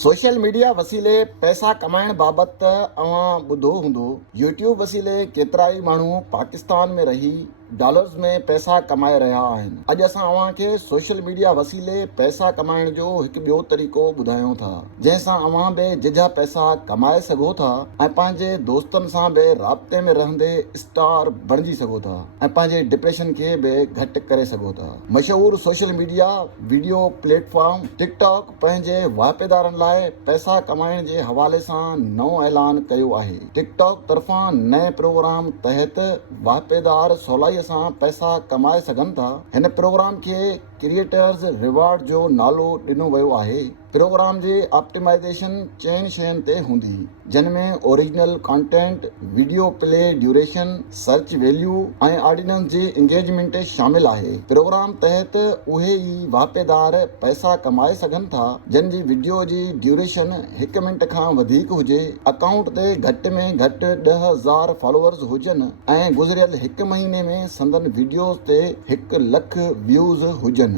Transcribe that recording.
Social media वसीले पैसा कमाइण बाबति अवां ॿुधो हूंदो। यूट्यूब वसीले केतिरा ई माण्हू पाकिस्तान में रही डॉलर्स में पैसा कमाए रहिया आहिनि। अॼु असां अव्हां खे सोशल मीडिया वसीले पैसा कमाइण जो हिकु ॿियो तरीक़ो ॿुधायूं था, जंहिंसां अव्हां बि झिझा पैसा कमाए सघो था ऐं पंहिंजे दोस्तनि सां बि राब्ते में रहंदे स्टार बणिजी सघो था ऐं पंहिंजे डिप्रेशन खे बि घटि करे सघो था। मशहूरु social media video platform TikTok पंहिंजे वाहिपेदारनि लाइ पैसा कमाइण जे हवाले सां नओं ऐलान कयो आहे। टिकटॉक तरफ़ां नए प्रोग्राम तहत वाहिपेदार सवलाईअ सां पैसा कमाए सघनि था। हिन प्रोग्राम खे क्रिएटर्स रिवार्ड जो नालो ॾिनो वियो आहे। प्रोग्राम जे ऑप्टिमाइजेशन चइनि शयुनि ते हूंदी, जिन में original content, video play duration, search value ऐं ऑडियंस जी एंगेजमेंट शामिल आहे। प्रोग्राम तहत उहे ई वाहिपेदार पैसा कमाए सघनि था जिन जी वीडियो जी ड्यूरेशन 1 मिंट खां वधीक हुजे, अकाउंट ते घटि में घटि 10,000 फॉलोअर्स हुजनि ऐं गुज़िरियल 1 महीने में संदन वीडियोस ते 1 लख व्यूज़ हुजनि।